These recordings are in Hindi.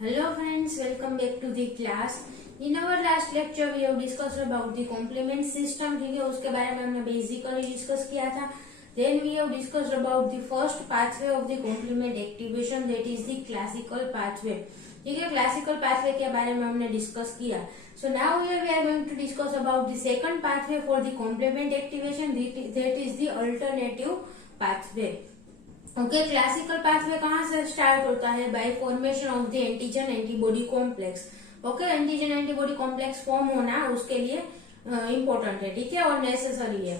Hello friends, welcome back to the class. In our last lecture we have discussed about the complement system. ठीक है, उसके बारे में हमने basically discuss किया था. Then we have discussed about the first pathway of the complement activation, that is the classical pathway. ठीक है, classical pathway के बारे में हमने discuss किया. So now we are going to discuss about the second pathway for the complement activation, that is the alternative pathway. Okay, classical pathway कहाँ से स्टार्ट होता है? Bye formation of the antigen antibody complex. Okay, antigen antibody complex form होना उसके लिए इम्पोर्टेंट है, ठीक है, और नेसेसरी है.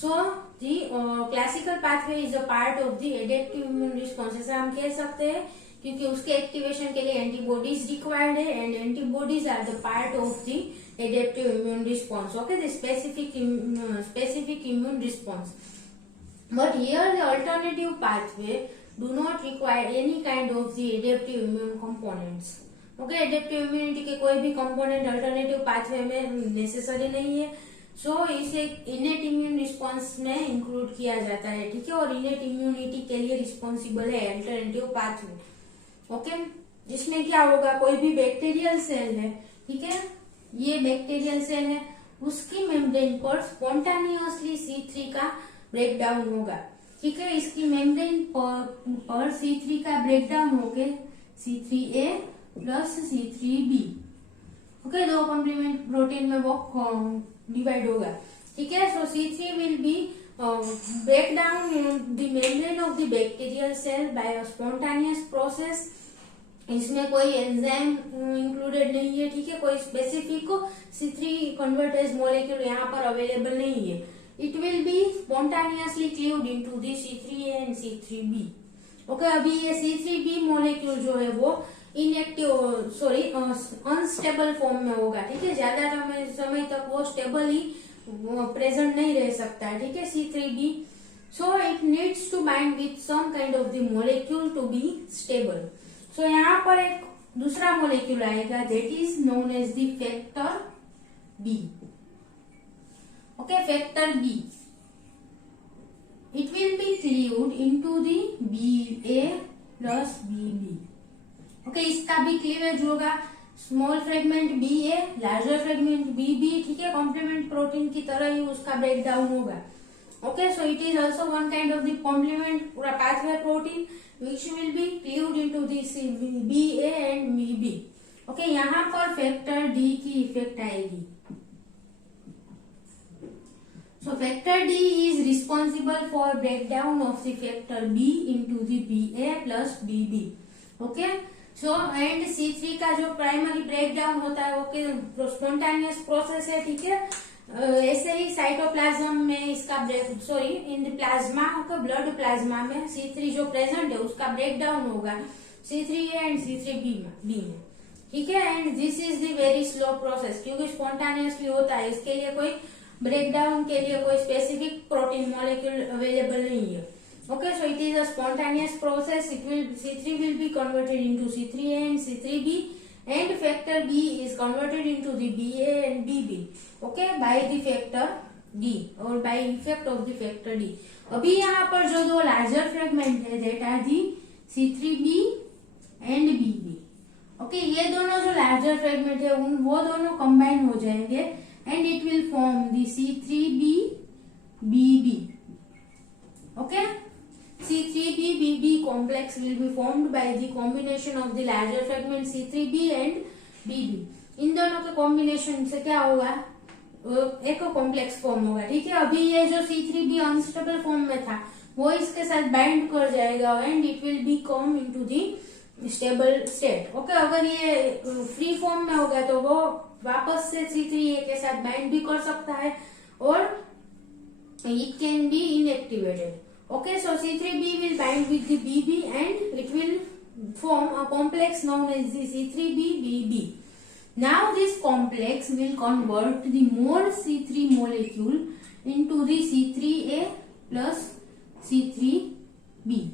So the classical pathway is a part of the adaptive immune response. ऐसा हम कह सकते हैं क्योंकि उसके एक्टिवेशन के लिए एंटीबॉडीज रिक्वायर्ड है and antibodies are the part of the adaptive immune response. Okay, the specific immune response. But here the alternative pathway do not require any kind of the adaptive immune components. Okay, adaptive immunity के कोई भी component alternative pathway में necessary नहीं है. So इसे innate immune response में include किया जाता है, ठीक है, और innate immunity के लिए responsible है alternative pathway. Okay, जिसमें क्या होगा? कोई भी बैक्टीरियल सेल है, ठीक है, ये बैक्टीरियल सेल है, उसकी मेम्ब्रेन पर स्पॉन्टानियसली C3 का ब्रेक डाउन होगा, ठीक है. इसकी मेम्ब्रेन पर C3 का ब्रेक डाउन होके C3A प्लस C3B, ओके, दो कॉम्प्लीमेंट प्रोटीन में वो डिवाइड होगा, ठीक है. So C3 will be break down the membrane of the bacterial cell by a spontaneous process. इसमें कोई एंजाइम इंक्लूडेड नहीं है, ठीक है, कोई स्पेसिफिक C3 कन्वर्टेज मॉलिक्यूल यहाँ पर अवेलेबल नहीं है. It will be spontaneously cleaved into the C3A and C3B. Okay, अभी ये C3B मॉलिक्यूल जो है वो अनस्टेबल फॉर्म में होगा, ठीक है, ज्यादा समय तक वो स्टेबली प्रेजेंट नहीं रह सकता है, ठीक है, C3B. So it needs to bind with some kind of the molecule to be stable. सो यहाँ पर एक दूसरा मॉलिक्यूल आएगा, that is known as the factor B. Okay, factor B. It will be cleaved into the BA plus BB. Okay, इसका भी क्लीवेज होगा. Small fragment BA, larger fragment BB, ठीक है, कॉम्प्लीमेंट प्रोटीन की तरह ही उसका ब्रेक डाउन होगा. Okay, so it is also one kind of the complement pathway protein which will be cleaved into the BA and BB. Okay, यहाँ पर फैक्टर D की इफेक्ट आएगी. So factor D is responsible for breakdown of the factor B into the BA plus BB. Okay. So and C3 का जो प्राइमरी ब्रेकडाउन होता है वो स्पॉन्टानियस प्रोसेस है, ठीक है. ऐसे ही साइटोप्लाज्म में इसका in the plasma, blood plasma में C3 जो प्रेजेंट है उसका ब्रेकडाउन होगा C3A एंड C3B में, ठीक है. And this is the very slow process क्योंकि स्पॉन्टानियसली होता है. इसके लिए कोई ब्रेकडाउन के लिए कोई स्पेसिफिक प्रोटीन मॉलिक्यूल अवेलेबल नहीं है. Okay, so it is a spontaneous process. C3 will be converted into C3A and C3B and factor B is converted into the BA and BB. Okay, by the factor D or by effect of the factor D. अभी यहाँ पर जो दो लार्जर फ्रेगमेंट है that are the C3B and BB. Okay, ये दोनों जो लार्जर फ्रेगमेंट है वो दोनों कंबाइन हो जाएंगे and it will form the C3B BB. Okay, C3B BB complex will be formed by the combination of the larger fragment C3B and BB. इन दोनों के कॉम्बिनेशन से क्या होगा? एक कॉम्प्लेक्स फॉर्म होगा, ठीक है. अभी ये जो C3B अनस्टेबल फॉर्म में था वो इसके साथ बाइंड कर जाएगा and it will B come into the stable state. Okay, अगर ये फ्री फॉर्म में होगा तो वो वापस से C3A के साथ बाइंड भी कर सकता है और it can be inactivated. Okay, so C3B will bind with the BB and it will form a complex known as the C3B BB. Now this complex will convert the more C3 molecule into the C3A plus C3B.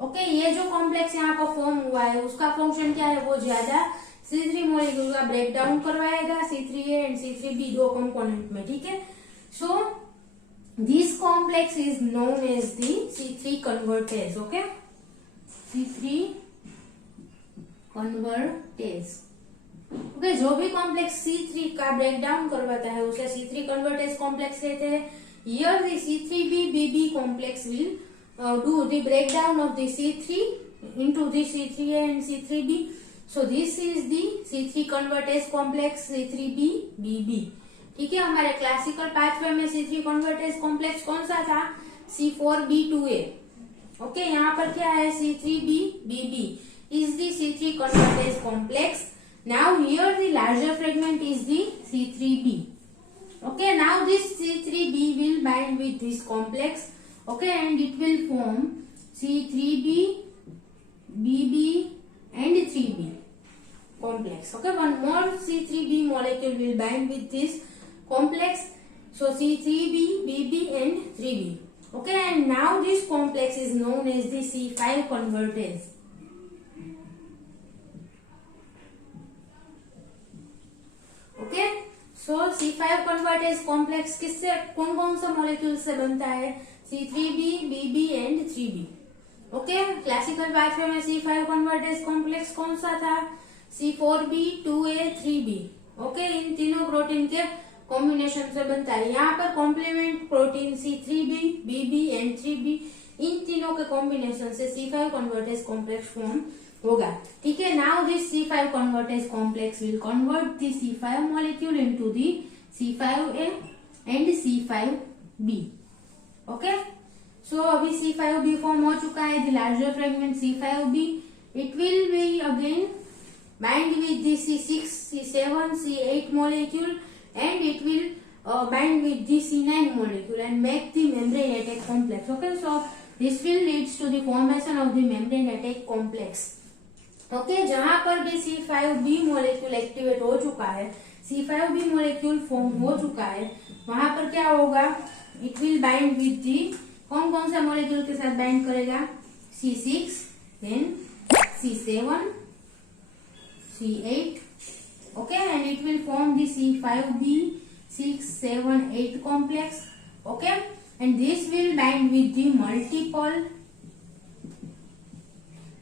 Okay, ये जो कॉम्प्लेक्स यहाँ पर फॉर्म हुआ है उसका फंक्शन क्या है? वो ज्यादा C3 मॉलिक्यूल का ब्रेक डाउन करवाएगा C3A एंड C3B दो कंपोनेंट में, ठीक है. So this complex is known as the C3 convertase. Okay, C3 convertase. Okay, जो भी कॉम्प्लेक्स C3 का ब्रेक डाउन करवाता है उसे C3 कन्वर्टेज कॉम्प्लेक्स कहते हैं। Here the C3b-BB complex will do the breakdown of the C3 into the C3a and C3b. So this is the C3 convertase complex C3b-BB। ठीक है, हमारे क्लासिकल पाथवे में C3 कन्वर्टेज कॉम्प्लेक्स कौन सा था? C4b2a। ओके, यहाँ पर क्या है? C3b-BB is the C3 convertase complex. Now here the larger fragment is the C3b. Okay, now this C3b will bind with this complex. Okay, and it will form C3b, BB and 3b complex. Okay, one more C3b molecule will bind with this complex. So C3b, BB and 3b. Okay, and now this complex is known as the C5 convertase. Okay, so C5 convertase complex किससे, कौन कौन सा मॉलिक्यूल से बनता है? C3b, BB and 3b। Okay, classical pathway में C5 कन्वर्टेज कॉम्प्लेक्स कौन सा था? C4b, 2a, 3b। ओके, इन तीनों प्रोटीन के कॉम्बिनेशन से बनता है। यहाँ पर complement protein C3b, BB and 3b, इन तीनों के कॉम्बिनेशन से C5 कन्वर्टेज कॉम्प्लेक्स फॉर्म होगा। ठीक है, now this C5 convertase complex will convert the C5 molecule into the C5a and C5b। Okay, so अभी C5b फॉर्म हो चुका है, the larger fragment C5b, it will be again bind with the C6, C7, C8 molecule and it will bind with the C9 molecule and make the membrane attack complex. Okay, so this will leads to the formation of the membrane attack complex. Okay, जहां पर भी C5b मोलेक्यूल एक्टिवेट हो चुका है, C5b मोलेक्यूल फॉर्म हो चुका है, वहां पर क्या होगा? It will bind with the, कौन कौन सा मोलेक्यूल के साथ बाइंड करेगा? C6, then C7, C8। Okay, and it will form the C5b 6, 7, 8 complex. Okay, and this will bind with the multiple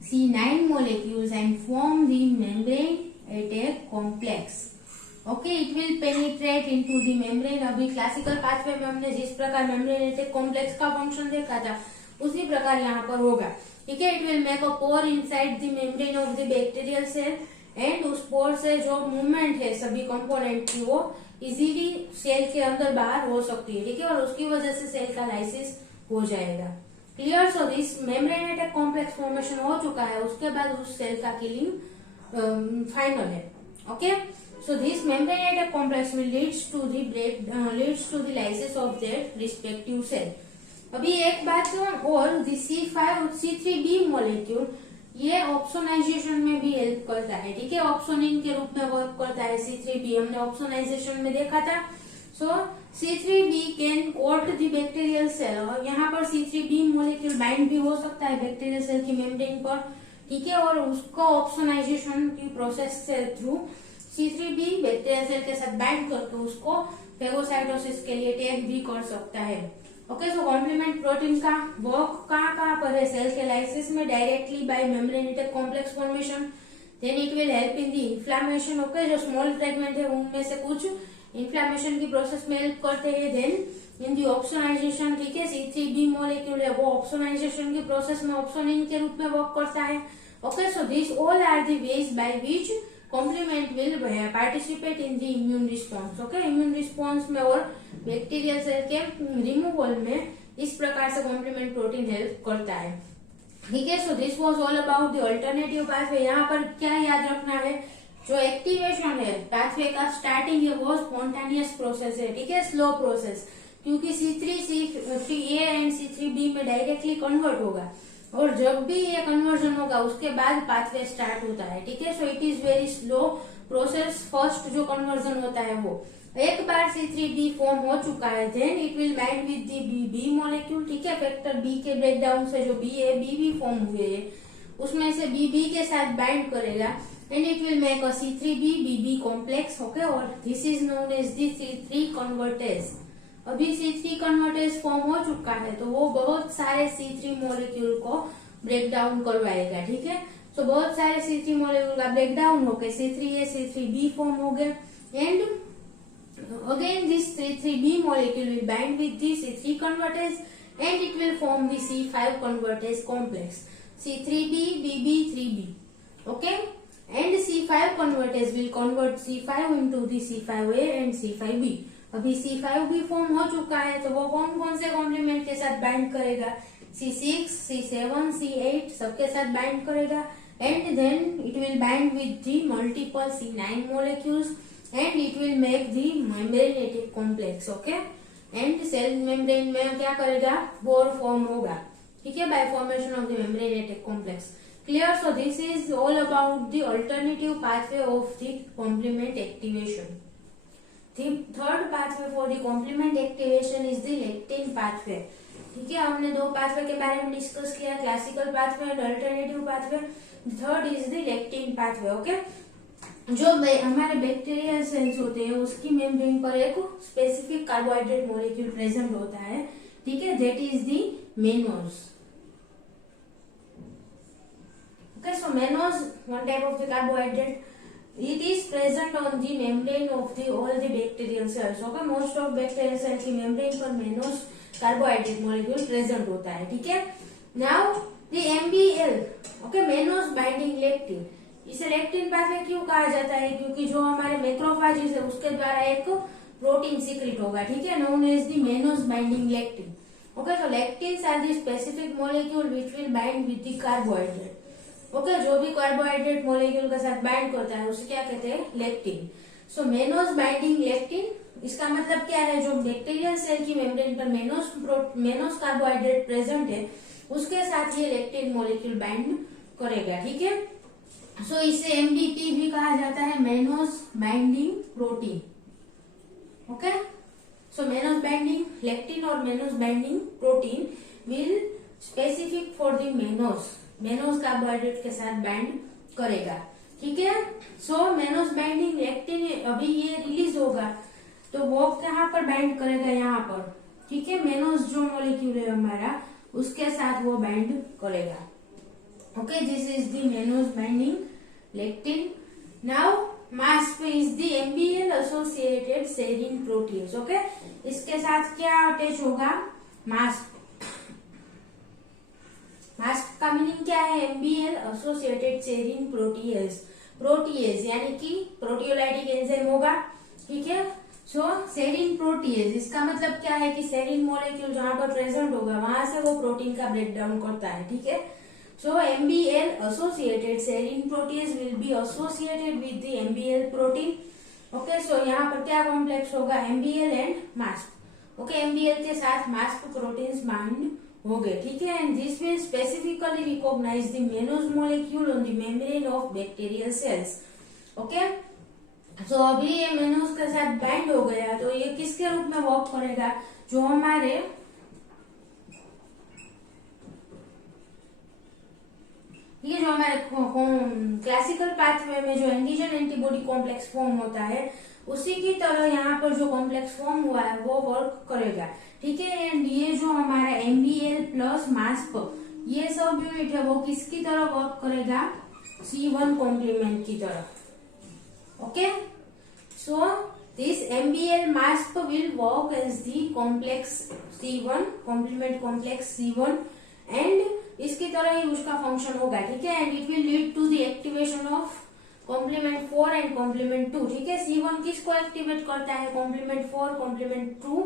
C9 molecules and form the membrane attack complex. Okay, it will penetrate into the membrane. अभी क्लासिकल पाथवे में हमने जिस प्रकार मेम्ब्रेन अटैक कॉम्प्लेक्स का फंक्शन देखा था उसी प्रकार यहाँ पर होगा। ठीक है, it will make a pore inside the membrane of the bacterial cell and उस पोर से जो मूवमेंट है सभी कंपोनेंट की वो इजीली सेल के अंदर बाहर हो सकती है। ठीक है, और उसकी वजह से सेल का लाइसिस हो जाएगा। Clear? So this membrane attack complex formation हो चुका है, उसके बाद उस सेल का किलिंग फाइनल है। Okay, so this membrane attack complex will leads to the lysis of that respective cell. अभी एक बात और, C5 C3b मोलेक्यूल ये ऑप्सोनाइजेशन में भी हेल्प करता है। ठीक है, ऑप्सोनिन के रूप में वर्क करता है C3b, हमने ऑप्सोनाइजेशन में देखा था। So C3b can coat the bacterial cell, और यहाँ पर C3b मोलेक्यूल बाइंड भी हो सकता है बैक्टीरियल सेल की मेम्ब्रेन पर। ठीक है, और उसको ऑप्सोनाइजेशन की प्रोसेस से थ्रू C3b बैक्टीरियल सेल के साथ बाइंड करके उसको फेगोसाइटोसिस के लिए टैग भी कर सकता है। ओके, सो कॉम्प्लीमेंट प्रोटीन का वर्क कहाँ पर है? सेल के लाइसिस में directly by membrane attack complex formation. Then it will help in the inflammation. Okay, जो स्मॉल फ्रेगमेंट है उनमें से कुछ इन्फ्लामेशन की प्रोसेस में हेल्प करते हैं। Then in the opsonization. ठीक है, C3b मोलेक्यूल है वो ऑप्सोनाइजेशन की प्रोसेस में ऑप्सोनिन के रूप में वर्क करता है। Okay, so this all are the ways by which complement will participate in the immune response. Okay, immune response में और बैक्टीरियल सेल के रिमूवल में इस प्रकार से कॉम्प्लीमेंट प्रोटीन हेल्प करता है। ठीक है, so this was all about the alternative pathway. यहाँ पर क्या याद रखना है? जो एक्टिवेशन है पाथवे का स्टार्टिंग है वो स्पॉन्टेनियस प्रोसेस है। ठीक है, स्लो प्रोसेस, क्योंकि C3 C3a एंड C3b में डायरेक्टली कन्वर्ट होगा, और जब भी ये कन्वर्जन होगा उसके बाद पाथवे स्टार्ट होता है। ठीक है, so it is very slow process. First जो कन्वर्जन होता है वो एक बार C3b फॉर्म हो चुका है, then it will bind with the BB molecule. ठीक है, फैक्टर B के ब्रेकडाउन से जो B है BB फॉर्म हुए है उसमें से BB के साथ बाइंड करेगा and it will make a C3b BB complex. Okay, और this is known as the C3 convertase. अभी C3 कन्वर्टेज फॉर्म हो चुका है तो वो बहुत सारे C3 मोलेक्यूल को ब्रेक डाउन करवाएगा। ठीक है, सो बहुत सारे C3 मॉलिक्यूल का ब्रेक डाउन होकर C3A C3B फॉर्म हो गए and again this C3B molecule will bind with the C3 convertase and it will form the C5 convertase complex C3B BB 3B. Okay, and C5 convertase will convert C5 into the C5A and C5B. अभी C5B फॉर्म हो चुका है तो वो कौन कौन से कॉम्प्लीमेंट के साथ बाइंड करेगा, C6 C7 C8 सबके साथ बाइंड करेगा and then it will bind with the multiple C9 molecules and it will make the membranatic complex. Okay, and cell membrane में क्या करेगा, बोर फॉर्म होगा, ठीक है, by formation of the membranatic complex. Clear? So this is all about the alternative pathway of the complement activation. The third pathway for the complement activation is the lectin pathway. ठीक है, हमने दो पाथवे के बारे में डिस्कस किया, classical pathway and alternative pathway. Third is the lectin pathway. Okay, जो हमारे बैक्टीरियल सेल्स होते हैं उसकी मेम्ब्रेन पर एक स्पेसिफिक कार्बोहाइड्रेट मॉलिक्यूल प्रेजेंट होता है, ठीक है, that is the mannose. Okay, so mannose one type of the carbohydrate. It is present on the membrane of the all the bacterial cells. Okay, most of bacterial cells की membrane पर मेनोज कार्बोहाइड्रेट मॉलिक्यूल प्रेजेंट होता है, ठीक है. Now the MBL, okay, mannose binding lectin. इसे लेक्टिन पाथवे क्यों कहा जाता है, क्योंकि जो हमारे मैक्रोफेजेस है उसके द्वारा एक प्रोटीन सीक्रेट होगा, ठीक है, known as the mannose binding lectin. Okay, so lectins are the specific molecule which will bind with the carbohydrate. Okay, जो भी कार्बोहाइड्रेट मॉलिक्यूल के साथ बाइंड करता है उसे क्या कहते हैं, लेक्टिन. सो मेनोज बाइंडिंग लेक्टिन, इसका मतलब क्या है, जो बैक्टीरियल सेल की मेम्ब्रेन पर मेनोज कार्बोहाइड्रेट प्रेजेंट है उसके साथ ये लेक्टिन मॉलिक्यूल बाइंड करेगा, ठीक है. सो इसे MBP भी कहा जाता है, मेनोज बाइंडिंग प्रोटीन. ओके, सो मेनोज बाइंडिंग लेक्टिन और mannose binding protein will specific for the mannose carbohydrate के साथ बाइंड करेगा, ठीक है. सो मेनोज बाइंडिंग लेक्टिन अभी ये रिलीज होगा तो वो कहाँ पर बाइंड करेगा, यहाँ पर, ठीक है, मेनोज जो मॉलिक्यूल है हमारा उसके साथ वो बाइंड करेगा. Okay, this is the mannose binding lectin. Now MASP is the MBL associated serine protease. Okay, इसके साथ क्या अटैच होगा, मास्प. मास्प का मीनिंग क्या है, MBL associated serine protease. Protease यानी कि प्रोटियोलाइटिक एंजाइम होगा, ठीक है. सो सेरीन प्रोटीएज, इसका मतलब क्या है कि सेरीन मॉलिक्यूल जहां पर प्रेजेंट होगा वहां से वो प्रोटीन का ब्रेक डाउन करता है, ठीक है. So MBL associated serine protease will be associated with the MBL protein. Okay, so यहाँ पर क्या कॉम्प्लेक्स होगा, MBL and MASP. Okay, MBL के साथ मास्प प्रोटीन्स बाइंड हो गए, ठीक है. And this will specifically recognise the mannose molecule on the membrane of bacterial cells. Okay, so अभी ये मेनोज के साथ बाइंड हो गया तो ये किसके रूप में वर्क करेगा, जो हमारे ये जो हमारे क्लासिकल पाथवे में जो एंटीजन एंटीबॉडी कॉम्प्लेक्स फॉर्म होता है उसी की तरह यहाँ पर जो कॉम्प्लेक्स फॉर्म हुआ है वो वर्क करेगा, ठीक है. एंड ये जो हमारा MBL प्लस मास्प ये सब यूनिट है वो किसकी तरह वर्क करेगा, C1 कॉम्प्लीमेंट की तरह. Okay, so this MBL MASP will work as the complex C1 complement complex C1 and इसकी तरह ही उसका फंक्शन होगा, ठीक है. And it will lead to the activation of complement 4 and complement 2, ठीक है. C1 किसको एक्टिवेट करता है, complement 4 complement 2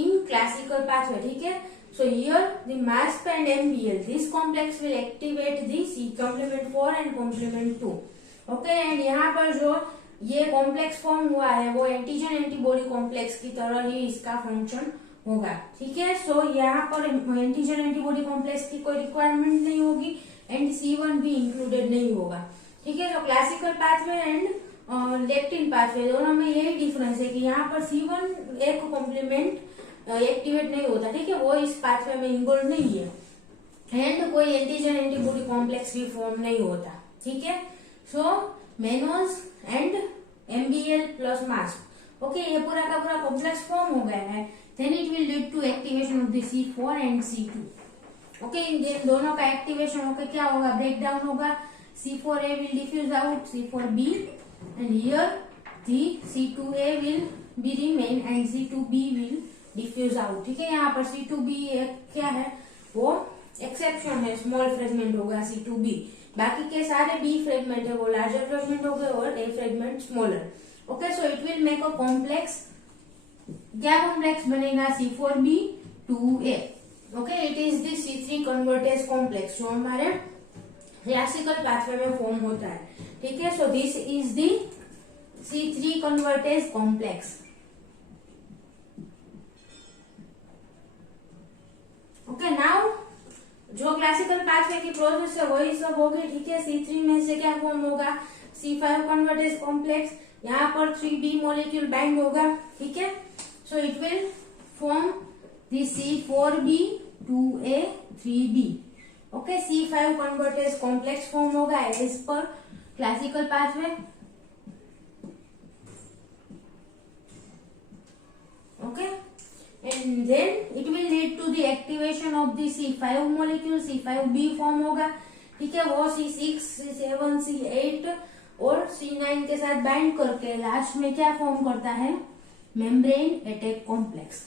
in classical pathway, ठीक है. So here the MASP and MBL this complex will activate the complement 4 and complement 2. Okay, and यहाँ पर जो ये कॉम्प्लेक्स फॉर्म हुआ है वो एंटीजन एंटीबॉडी कॉम्प्लेक्स की तरह ही इसका फंक्शन होगा, ठीक है. सो यहाँ पर एंटीजन एंटीबॉडी कॉम्प्लेक्स की कोई रिक्वायरमेंट नहीं होगी एंड C1 भी इंक्लूडेड नहीं होगा, ठीक है. तो classical pathway and lectin pathway दोनों में यही डिफरेंस है कि यहाँ पर C1 एक कॉम्प्लीमेंट एक्टिवेट नहीं होता, ठीक है, वो इस पाथवे में इन्वॉल्व नहीं है एंड कोई एंटीजन एंटीबॉडी कॉम्प्लेक्स भी फॉर्म नहीं होता, ठीक है. So mannose and MBL plus MASP. Okay, ये पूरा का पूरा कॉम्प्लेक्स फॉर्म हो गया है. Then it will lead to activation of the C4 and C2. Okay, इन दोनों का एक्टिवेशन होकर क्या होगा, ब्रेक डाउन होगा C4A will diffuse out C4B, and here the C2A will be remain and C2B will diffuse out. ठीक है, यहाँ पर C2B क्या है, वो एक्सेप्शन है, स्मॉल फ्रेगमेंट होगा C2B, बाकी के सारे B फ्रेगमेंट है वो लार्जर फ्रेगमेंट हो गए और A fragment smaller. Okay, so it will make a complex. क्या कॉम्प्लेक्स बनेगा, C4B 2A. Okay, it is the C3 convertase complex जो हमारे क्लासिकल पाथवे में फॉर्म होता है. ठीक है, so this is the C3 convertase complex. Okay, now जो क्लासिकल पाथवे की प्रोसेस है वही सब होगी. ठीक है, C3 में से क्या फॉर्म होगा, C5 कन्वर्टेज कॉम्प्लेक्स. यहाँ पर 3B मॉलिक्यूल बाइंड होगा. ठीक है, so it will form the C4B 2A 3B. Okay, C5 convertase complex form होगा as per classical pathway. Okay, and then it will lead to the activation of the C5 molecule. C5B form होगा. ठीक है, वो C6, C7, C8 और C9 के साथ बाइंड करके लास्ट में क्या फॉर्म करता है, membrane attack complex.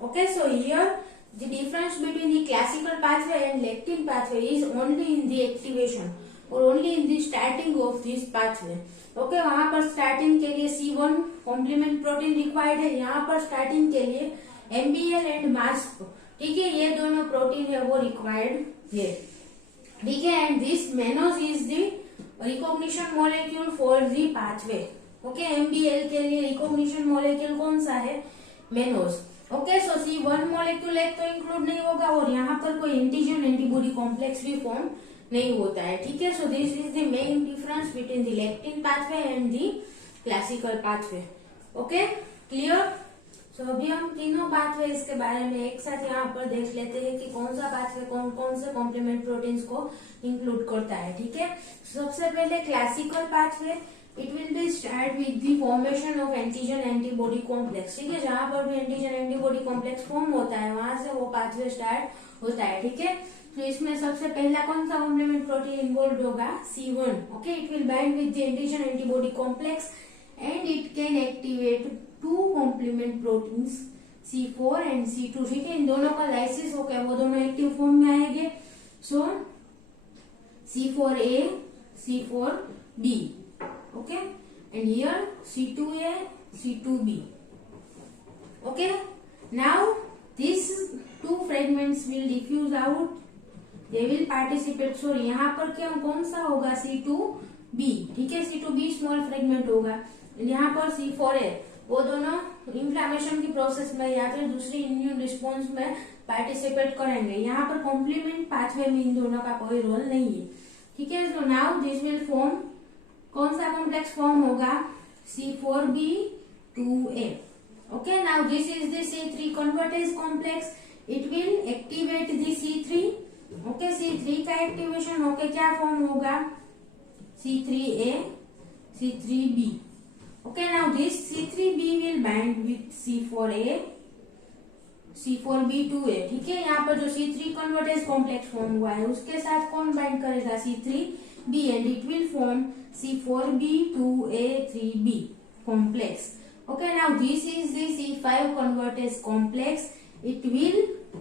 Okay, so here the difference between the classical pathway and lectin pathway is only in the activation और only in the starting of this pathway. Okay, वहां पर स्टार्टिंग के लिए C1 कॉम्प्लीमेंट प्रोटीन रिक्वायर्ड है. यहाँ पर स्टार्टिंग के लिए MBL एंड मास्प. ठीक है, ये दोनों प्रोटीन है वो रिक्वायर्ड है. ठीक है, and this mannose is the recognition molecule for the pathway. Okay, MBL के लिए रिकॉग्निशन मॉलिक्यूल कौन सा है, मेनोज. ओके, सो C1 मॉलिक्यूल एक तो इंक्लूड नहीं होगा और यहाँ पर कोई एंटीजन एंटीबॉडी कॉम्प्लेक्स भी फॉर्म नहीं होता है. ठीक है, so this is the main difference between the lectin pathway and the classical pathway. Okay, clear. So अभी हम तीनों पाथवे के बारे में एक साथ यहाँ पर देख लेते हैं कि कौन सा पाथवे कौन कौन से कॉम्प्लीमेंट प्रोटीन्स को इंक्लूड करता है. ठीक है, सबसे पहले classical pathway, it will B start with the formation of antigen antibody complex. ठीक है, जहां पर भी एंटीजन एंटीबॉडी कॉम्प्लेक्स फॉर्म होता है वहां से वो पाथवे स्टार्ट होता है. ठीक है, तो इसमें सबसे पहला कौन सा कॉम्प्लीमेंट प्रोटीन इन्वॉल्व होगा, C1. Okay, it will bind with the antigen antibody complex and it can activate two complement proteins C4 and C2. ठीक है, इन दोनों का लाइसिस होकर वो दोनों एक्टिव फॉर्म में आएंगे. सो C4A C4B. Okay, and here C2A C2B. Okay, now these two fragments will diffuse out, they will participate. सो यहाँ पर क्या कौन सा होगा, C2B. ठीक है, C2B स्मॉल फ्रेगमेंट होगा. यहाँ पर C4A, वो दोनों इंफ्लेमेशन की प्रोसेस में या फिर दूसरी इम्यून रिस्पॉन्स में पार्टिसिपेट करेंगे. यहाँ पर कॉम्प्लीमेंट पाथवे में इन दोनों का कोई रोल नहीं है. ठीक है, so now this will form, कौन सा कॉम्प्लेक्स फॉर्म होगा, C4B 2A. Okay, now this is the C3 convertase complex. It will activate the C3. Okay, C3 का एक्टिवेशन होके क्या फॉर्म होगा, C3A C3B. Okay, now this C3B will bind with C4A C4B 2A. ठीक है, यहाँ पर जो C3 convertase complex फॉर्म हुआ है उसके साथ कौन बाइंड करेगा, C3B, and it will form C4B 2A 3B complex. Okay, now this is the C5 convertase complex. It will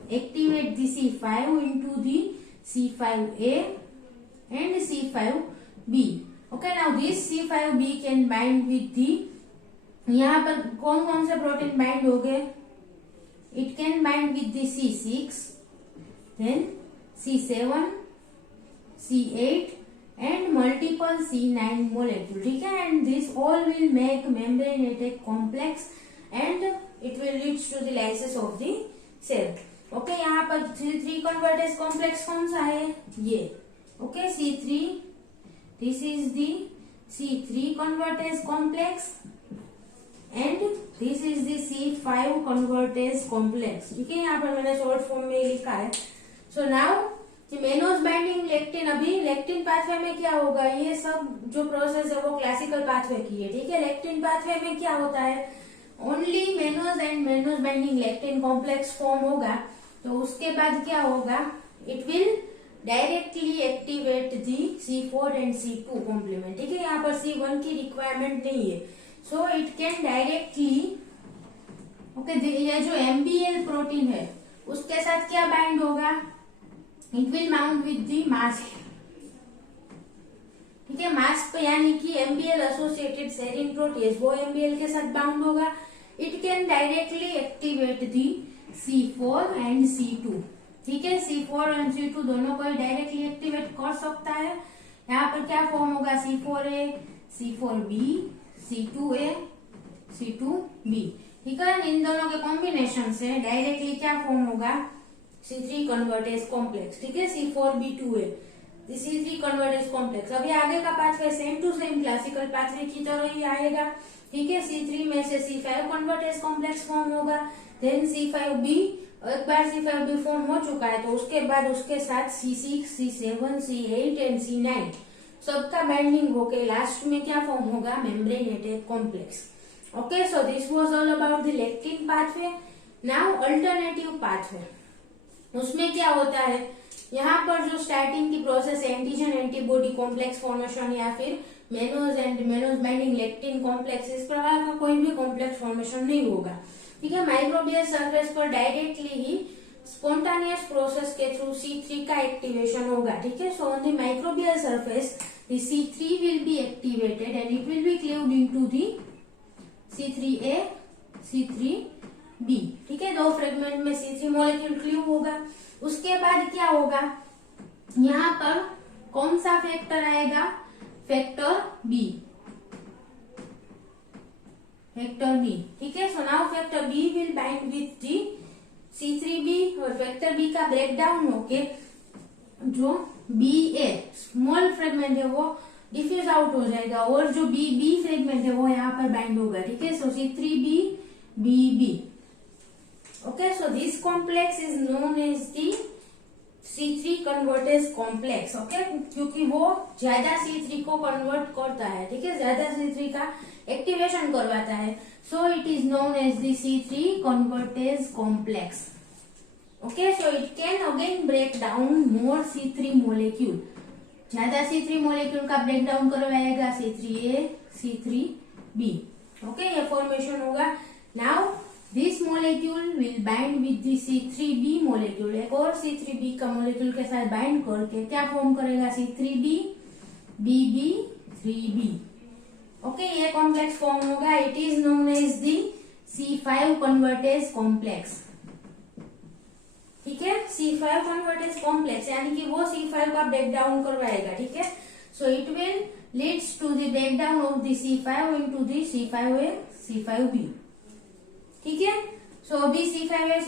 activate the C5 into the C5A and C5B. Okay, now this C5B can bind with the, यहाँ पर कौन कौन से प्रोटीन बाइंड हो गए, it can bind with the C6, then C7, C8 and multiple C9 molecule. ठीक है, and this all will make membrane attack complex and it will lead to the lysis of the cell. Okay, यहाँ पर C3 convertase complex कौन सा है, ये. Okay, C3, this is the C3 convertase complex and this is the C5 convertase complex. ठीक है, यहाँ पर मैंने शॉर्ट फॉर्म में लिखा है. So now mannose binding lectin, अभी लेक्टिन पाथवे में क्या होगा, ये सब जो प्रोसेस है वो क्लासिकल पाथवे की है. ठीक है, लेक्टिन पाथवे में क्या होता है, only mannose and mannose binding lectin complex form होगा. तो उसके बाद क्या होगा, it will directly activate the C4 and C2 complement. ठीक है, यहाँ पर C1 की रिक्वायरमेंट नहीं है, so it can directly okay. ये जो MBL प्रोटीन है उसके साथ क्या बाइंड होगा, it will bound with the mask. ठीक है, मास्क यानी कि MBL एसोसिएटेड सेरीन प्रोटीज, वो MBL के साथ बाउंड होगा। It can directly activate the C4 and C2। ठीक है, C4 एंड C2 दोनों को डायरेक्टली एक्टिवेट कर सकता है। यहाँ पर क्या फॉर्म होगा, C4A, C4B, C2A, C2B। ठीक है, इन दोनों के कॉम्बिनेशन से डायरेक्टली क्या फॉर्म होगा, C3 कन्वर्टेज कॉम्प्लेक्स। ठीक है, C4B2A, C3 कन्वर्टेज कॉम्प्लेक्स। अभी आगे का pathway same to same classical pathway की तरह ही आएगा। ठीक है, C3 में से C5 कन्वर्टेज कॉम्प्लेक्स फॉर्म होगा, देन C5B। एक बार C5B फॉर्म हो चुका है तो उसके बाद उसके साथ C6, C7, C8 and C9 सबका बाइंडिंग होके लास्ट में क्या फॉर्म होगा, membrane attack complex. Okay, so this was all about the lectin pathway. Now alternative pathway, उसमें क्या होता है, यहाँ पर जो स्टार्टिंग की process antigen antibody complex formation या फिर mannose and mannose binding lectin complex, इस प्रकार का कोई भी कॉम्प्लेक्स फॉर्मेशन नहीं होगा। ठीक है, माइक्रोबियल सरफेस पर डायरेक्टली ही स्पॉन्टानियस प्रोसेस के थ्रू C3 का एक्टिवेशन होगा। ठीक है, so on the microbial surface the C3 will be activated and it will be cleaved into the C3A, C3B। ठीक है, दो फ्रेगमेंट में C3 मॉलिक्यूल क्लीव होगा। उसके बाद क्या होगा, यहाँ पर कौन सा फैक्टर आएगा, फैक्टर B, फैक्टर B। ठीक है, so now factor B will bind with the C3B और फैक्टर B का ब्रेक डाउन होके जो BA स्मॉल फ्रेगमेंट है वो डिफ्यूज आउट हो जाएगा और जो BB फ्रेगमेंट है वो यहाँ पर बाइंड होगा। ठीक है, so C3B BB। Okay, so this complex is known as the C3 convertase complex. Okay, क्योंकि वो ज्यादा C3 को कन्वर्ट करता है। ठीक है, ज्यादा C3 का एक्टिवेशन करवाता है, so it is known as the C3 convertase complex. Okay, so it can again break down more C3 molecule, ज्यादा C3 मोलिक्यूल का ब्रेक डाउन करवाएगा, C3A, C3B। ओके, ये फॉर्मेशन होगा। Now this molecule will bind with the C3B molecule, एक और C3B का मोलिक्यूल के साथ बाइंड करके क्या फॉर्म करेगा, C3B BB 3B। ओके, ये कॉम्प्लेक्स फॉर्म होगा। It is known as the C5 convertase complex. ठीक है, C5 कन्वर्टेज कॉम्प्लेक्स यानी कि वो C5 का ब्रेक डाउन करवाएगा। ठीक है, so it will leads to the break down of the C5 into the C5A, C5B। ठीक है, सो अभी C5A,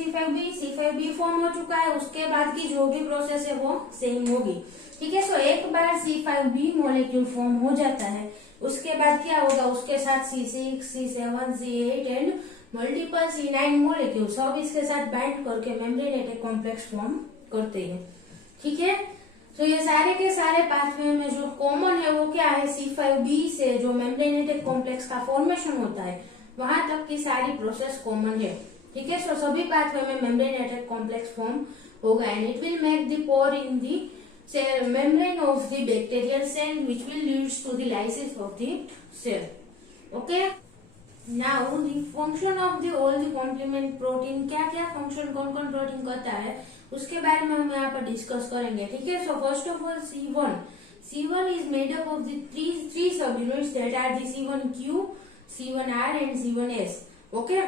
C5B फॉर्म हो चुका है, उसके बाद की जो भी प्रोसेस है वो सेम होगी। ठीक है, सो एक बार C5B मॉलिक्यूल फॉर्म हो जाता है, उसके बाद क्या होगा, उसके साथ C6, C7, C8 and multiple C9 molecule सब इसके साथ बाइंड करके मेम्ब्रेनेटेड कॉम्प्लेक्स फॉर्म करते हैं। ठीक है, तो ये सारे के सारे पाथवे में जो कॉमन है वो क्या है, C5B से जो मेम्ब्रेनेटेड कॉम्प्लेक्स का फॉर्मेशन होता है वहां तक की सारी प्रोसेस कॉमन है। ठीक है, सो सभी पाथवे में मेम्ब्रेनेटेड कॉम्प्लेक्स फॉर्म होगा and it will make the pore in the membrane of the bacterial cell which will leads to the lysis of the cell. Okay, now the function of the all the complement protein, क्या क्या फंक्शन कौन कौन प्रोटीन करता है उसके बारे में हम यहाँ पर डिस्कस करेंगे। ठीक है, so first of all C1 is made up of the three subunits that are the C1Q, C1R and C1S. Okay,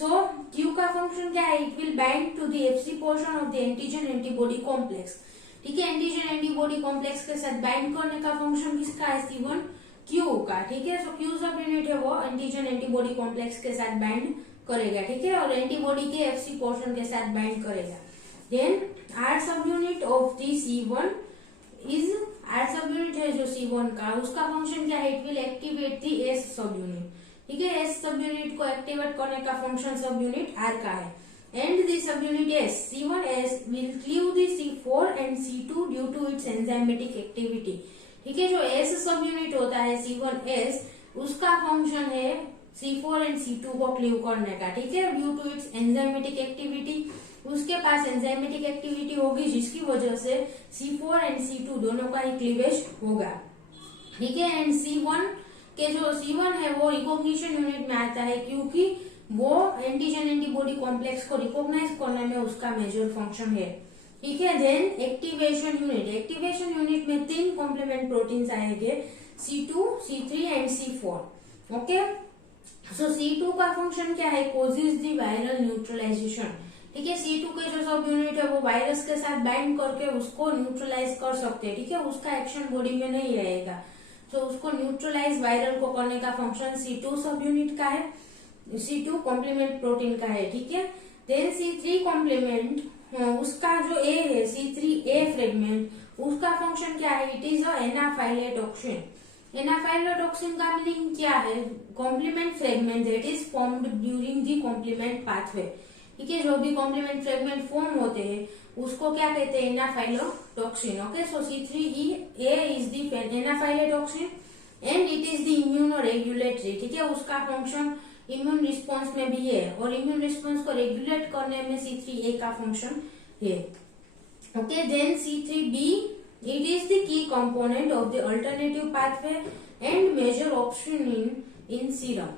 so Q का फंक्शन क्या है, it will bind to the Fc portion of the antigen antibody complex। ठीक है, एंटीजन एंटीबॉडी कॉम्प्लेक्स के साथ बाइंड करने का फंक्शन किसका है, C1Q का। ठीक है, सो Q सब यूनिट है वो एंटीजन एंटीबॉडी कॉम्प्लेक्स के साथ बाइंड करेगा। ठीक है, और एंटीबॉडी के FC पोर्शन के साथ बाइंड करेगा। Then R subunit of the C1 is, R subunit है जो C1 का, उसका फंक्शन क्या है, it will activate the S subunit. ठीक है, S सब यूनिट को एक्टिवेट करने का फंक्शन सब यूनिट R का है। And the subunit S, C1S will cleave the C4 and C2 due to its enzymatic activity। ठीक है, जो S सबयूनिट होता है C1S, उसका फंक्शन है C4 and C2 को क्लीव करने का। ठीक है, due to its enzymatic activity उसके पास एंजाइमेटिक एक्टिविटी होगी जिसकी वजह से C4 एंड C2 दोनों का ही क्लीवेज होगा, ठीक है। एंड C1 के जो C1 है वो रिकॉग्निशन यूनिट में आता है क्योंकि वो एंटीजन एंटीबॉडी कॉम्प्लेक्स को रिकॉग्नाइज करने में उसका मेजर फंक्शन है, ठीक है। Then activation unit, activation unit में 3 कॉम्प्लीमेंट प्रोटीन्स आएंगे C2, C3 and C4, okay. So C2 का फंक्शन क्या है, कोजेज द वायरल न्यूट्रलाइजेशन, ठीक है। C2 के जो सब यूनिट है वो वायरस के साथ बाइंड करके उसको न्यूट्रलाइज कर सकते हैं, ठीक है। उसका एक्शन बॉडी में नहीं रहेगा, तो उसको न्यूट्रलाइज वायरल को करने का फंक्शन C2 सब यूनिट का है, C2 कॉम्प्लीमेंट प्रोटीन का है, ठीक है। देन C3 कॉम्प्लीमेंट, उसका जो A है C3A फ्रेगमेंट, उसका फंक्शन क्या है, इट इज अ एनाफाइलेटॉक्सिन। एनाफाइलेटॉक्सिन का मीनिंग क्या है, complement fragment that is formed during the complement pathway, ठीक है। जो भी कॉम्प्लीमेंट फ्रेगमेंट फॉर्म होते हैं उसको क्या कहते हैं, anaphylatoxin, okay. So C3A is the anaphylatoxin and it is the immunoregulatory, ठीक है। उसका फंक्शन इम्यून रिस्पॉन्स में भी है और इम्यून रिस्पॉन्स को रेगुलेट करने में C3A का फंक्शन है, okay. Then C3B, it is the key component of the alternative pathway and major option in serum,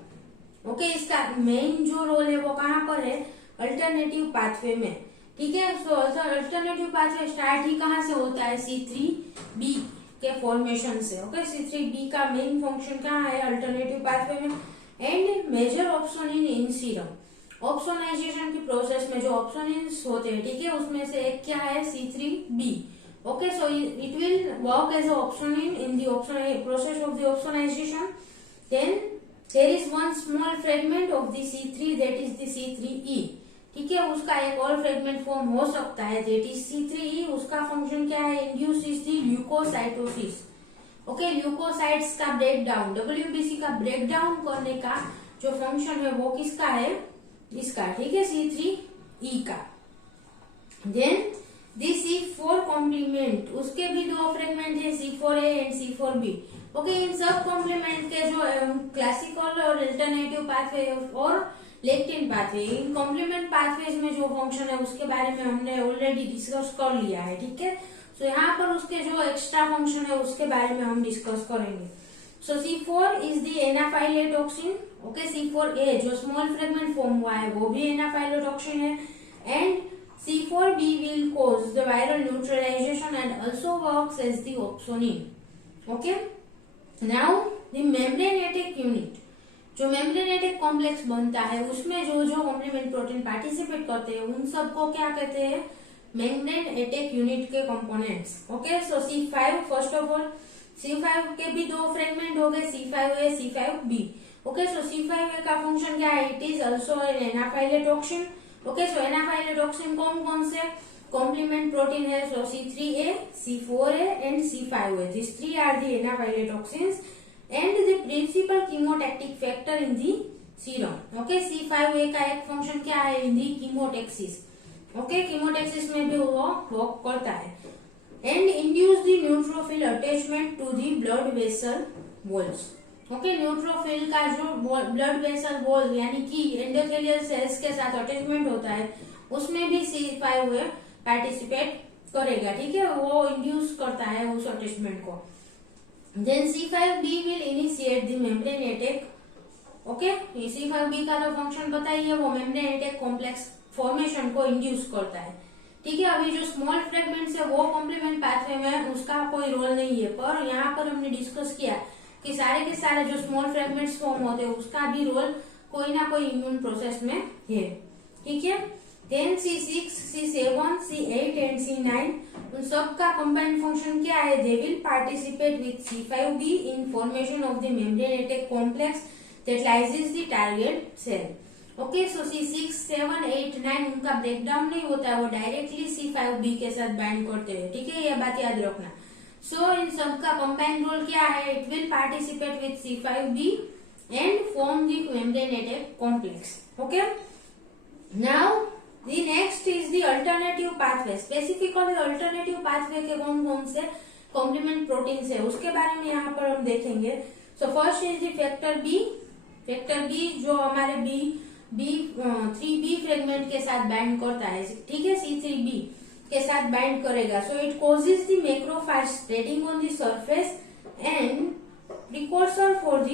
okay. इसका मेन जो रोल है वो कहाँ पर है, अल्टरनेटिव पाथवे में, ठीक है। सो अल्टरनेटिव पाथवे स्टार्ट ही कहाँ से होता है, C3B के फॉर्मेशन से, ओके। C3B का मेन फंक्शन कहाँ है, अल्टरनेटिव पाथवे में and major option in serum. Opsonization की प्रोसेस में जो ऑप्शनिन्स होते हैं, ठीक है, उसमें से एक क्या है, C3B, okay. So it will work as a opsonin in the process of the opsonization. Then there is one small fragment of the C3 that is the C3E, ठीक है। उसका एक और फ्रेगमेंट फॉर्म हो सकता है that is C3E। उसका फंक्शन क्या है, induce is the leukocytosis, okay. Leukocytes का ब्रेकडाउन, WBC का ब्रेकडाउन करने का जो फंक्शन है वो किसका है, इसका, ठीक है, C3E का। देन दी C4 कॉम्प्लीमेंट, उसके भी 2 फ्रेगमेंट है, C4A एंड C4B, ओके। इन सब कॉम्प्लीमेंट के जो क्लासिकल और अल्टरनेटिव पाथवे और लेक्टिन पाथवे, इन कॉम्प्लीमेंट पाथवेज में जो फंक्शन है उसके बारे में हमने ऑलरेडी डिस्कस कर लिया है, ठीक है। सो यहाँ पर उसके जो एक्स्ट्रा फंक्शन है उसके बारे में हम डिस्कस करेंगे। So C4 is the anaphylatoxin, okay. C4A जो स्मॉल फ्रेगमेंट फॉर्म हुआ है वो भी एनाफाइलेटॉक्सिन है and C4B will cause the viral neutralization and also works as the opsonin, okay. Now the membranetic unit, जो membranetic complex बनता है उसमें जो जो कॉम्प्लीमेंट प्रोटीन पार्टिसिपेट करते हैं उन सबको क्या कहते हैं, membranetic unit के components, okay. So C5, first of all C5 के भी 2 फ्रेगमेंट हो गए, C5A, C5B, ओके। सो C5A का फंक्शन क्या है, it is also an anaphylatoxin, okay. So anaphylatoxin कौन कौन से कॉम्प्लीमेंट प्रोटीन है, so C3A, C4A and C5A, this 3 are the anaphylatoxins and the principal chemotactic factor in the serum, okay. C5A का एक फंक्शन क्या है, in the chemotaxis, okay. Chemotaxis में भी वो वर्क करता है and induce the neutrophil attachment to the blood vessel walls, okay. Neutrophil का जो ब्लड वेसल वॉल यानी कि एंडोथेलियल सेल्स के साथ अटैचमेंट होता है उसमें भी C5A पार्टिसिपेट करेगा, ठीक है, वो इंड्यूस करता है उस अटैचमेंट को। Then C5B will initiate the membrane attack, okay. C5B का तो फंक्शन बताइए, वो मेम्ब्रेनेटिक कॉम्प्लेक्स फॉर्मेशन को इंड्यूस करता है, ठीक है। अभी जो स्मॉल फ्रेगमेंट्स है वो कॉम्प्लीमेंट पाथवे में उसका कोई रोल नहीं है, पर यहाँ पर हमने डिस्कस किया कि सारे के सारे जो स्मॉल फ्रेगमेंट्स फॉर्म होते हैं उसका भी रोल कोई ना कोई इम्यून प्रोसेस में है, ठीक है। Then C6, C7, C8 and C9 उन सब का कंबाइंड फंक्शन क्या है, they will participate with C5B in formation of the membrane attack complex that lyses the target cell, okay. So C6, 7, 8, 9 उनका ब्रेकडाउन नहीं होता है, वो डायरेक्टली C5B के साथ बाइंड करते हैं, ठीक है, ये बात याद रखना। सो इन सब का कंबाइंड रोल क्या है, it will participate with C5B and form the membrane attack complex, okay. Now the next is the alternative pathway, specifically alternative pathway के कौन कौन से कॉम्प्लीमेंट प्रोटीन्स है उसके बारे में यहाँ पर हम देखेंगे। So first is the factor B जो हमारे बी C3b फ्रेगमेंट के साथ बाइंड करता है, ठीक है, C3b के साथ बाइंड करेगा. So it causes the macrophage spreading on the surface and precursor for the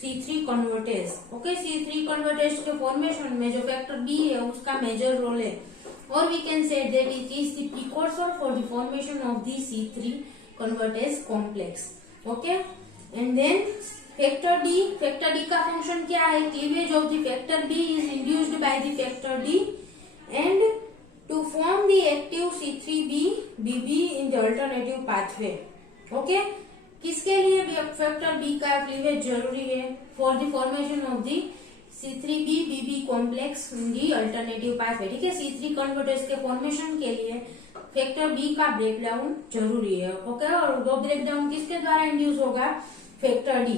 C3 convertase. Okay, C3 convertase के फॉर्मेशन में जो फैक्टर B है उसका मेजर रोल है. और we can say that it is the precursor for the formation of the C3 convertase complex. Okay, and then factor D का फंक्शन क्या है? Cleavage of the factor B is induced by the factor D and to form the active C3b BB in the alternative pathway. Okay, किसके लिए फैक्टर B का क्लीवेज जरूरी है? For the formation of the C3b BB complex in the alternative pathway. ठीक है, C3 कन्वर्टेज के फॉर्मेशन के लिए फैक्टर B का ब्रेकडाउन जरूरी है. ओके, और वो ब्रेकडाउन किसके द्वारा इंड्यूस होगा? Factor D.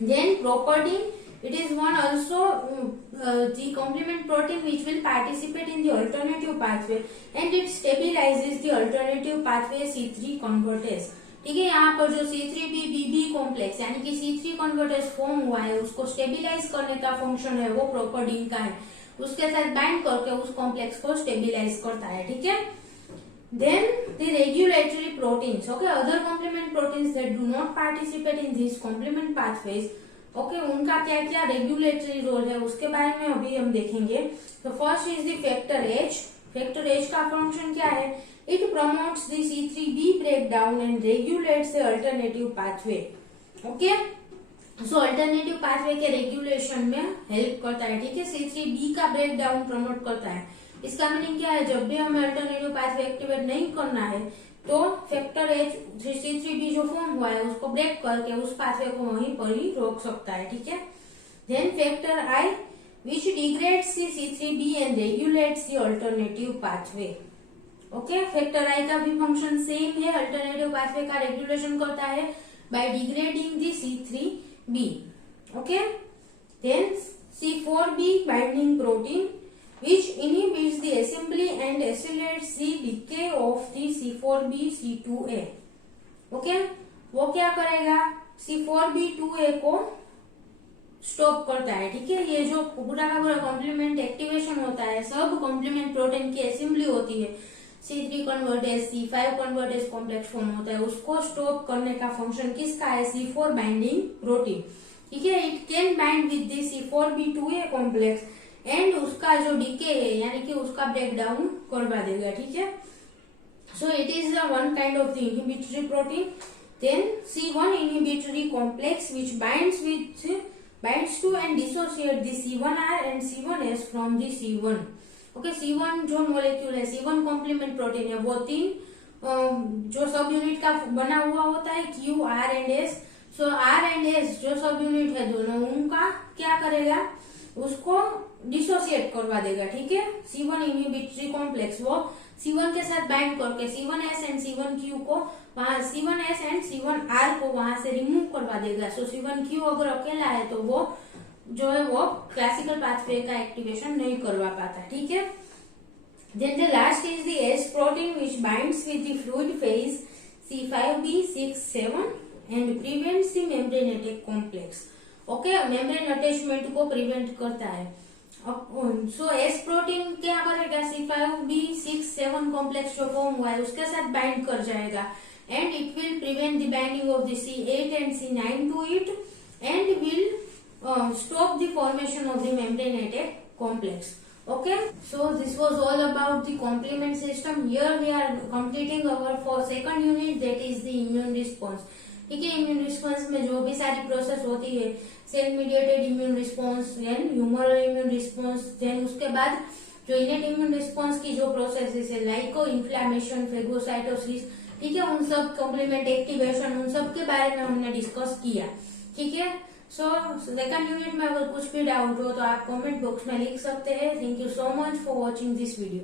Then property, it is one also the complement protein which will participate in the alternative pathway and it stabilizes the alternative pathway C3 convertase. ठीक है, यहाँ पर जो C3b BB कॉम्प्लेक्स यानी कि C3 कन्वर्टेज फॉर्म हुआ है उसको स्टेबिलाईज करने का फंक्शन है वो प्रोपर्टीन का है. उसके साथ बाइंड करके उस कॉम्प्लेक्स को स्टेबिलाईज करता है. ठीक है, then the regulatory proteins. Okay, other complement proteins that do not participate in this complement pathways. Okay, उनका क्या क्या रेगुलेटरी रोल है उसके बारे में अभी हम देखेंगे. तो first is the factor H. Factor H का फंक्शन क्या है? It promotes the C3b breakdown and regulates the alternative pathway. Okay, so alternative pathway के रेगुलेशन में हेल्प करता है. ठीक है, C3b का ब्रेकडाउन प्रमोट करता है. इसका मीनिंग क्या है? जब भी हमें अल्टरनेटिव पाथवे एक्टिवेट नहीं करना है तो फैक्टर H C3b जो फॉर्म हुआ है उसको ब्रेक करके उस पाथवे को वहीं पर ही रोक सकता है. ठीक है, then factor I which degrades the C3b and regulates the alternative pathway. Okay, factor I का भी फंक्शन सेम है, अल्टरनेटिव पाथवे का रेगुलेशन करता है by degrading the C3b. Okay, then C4b binding protein which inhibits the assembly and accelerates the decay of the C4b C2a. Okay, वो क्या करेगा? C4b2a को स्टॉप करता है. ठीक है, ये जो पूरा का पूरा कॉम्प्लीमेंट एक्टिवेशन होता है सब कॉम्प्लीमेंट प्रोटीन की असेंबली होती है. C3 convertase C5 convertase complex form होता है, उसको स्टॉप करने का फंक्शन किसका है? C4 binding protein. ठीक है, it can bind with the C4b2a complex and उसका जो डीके है यानी कि उसका ब्रेकडाउन करवा देगा. ठीक है, so it is the one kind of the inhibitory protein. Then C1 inhibitory complex which binds to and dissociate the C1R and C1S from the C1. Okay, C1 जो मॉलिक्यूल है C1 कॉम्प्लीमेंट प्रोटीन है वो तीन जो सब यूनिट का बना हुआ होता है Q, R and S. So R and S जो सब यूनिट है दोनों उनका क्या करेगा? उसको डिसोसिएट करवा देगा. ठीक है, C1 इनहिबिटरी कॉम्प्लेक्स वो C1 के साथ बाइंड करके C1S एंड C1Q को वहां C1S एंड C1R को वहां से रिमूव करवा देगा. सो C1Q अगर अकेला है तो वो जो है वो क्लासिकल पाथवे का एक्टिवेशन नहीं करवा पाता. ठीक है, then the last is the S protein which binds with the fluid phase C5b6-7 and prevents the membrane attack complex. Okay, membrane attachment को प्रिवेंट करता है. सो S प्रोटीन क्या करेगा? C5b6-7 कॉम्प्लेक्स जो फॉर्म हुआ है उसके साथ बाइंड कर जाएगा and it will prevent the binding of the C8 and C9 to it and will stop the formation of the membrane attack complex. Okay, so this was all about the complement system. Here we are completing our second unit, that is the immune response. ठीक है, इम्यून रिस्पॉन्स में जो भी सारी प्रोसेस होती है, cell mediated immune response, then humoral immune response, then उसके बाद जो इनेट इम्यून रिस्पॉन्स की जो प्रोसेस है लाइको इन्फ्लेमेशन, फेगोसाइटोसिस. ठीक है, उन सब कॉम्प्लीमेंट एक्टिवेशन उन सब के बारे में हमने डिस्कस किया. ठीक है, सो सेकंड यूनिट में अगर कुछ भी डाउट हो तो आप कमेंट बॉक्स में लिख सकते हैं. Thank you so much for watching this video.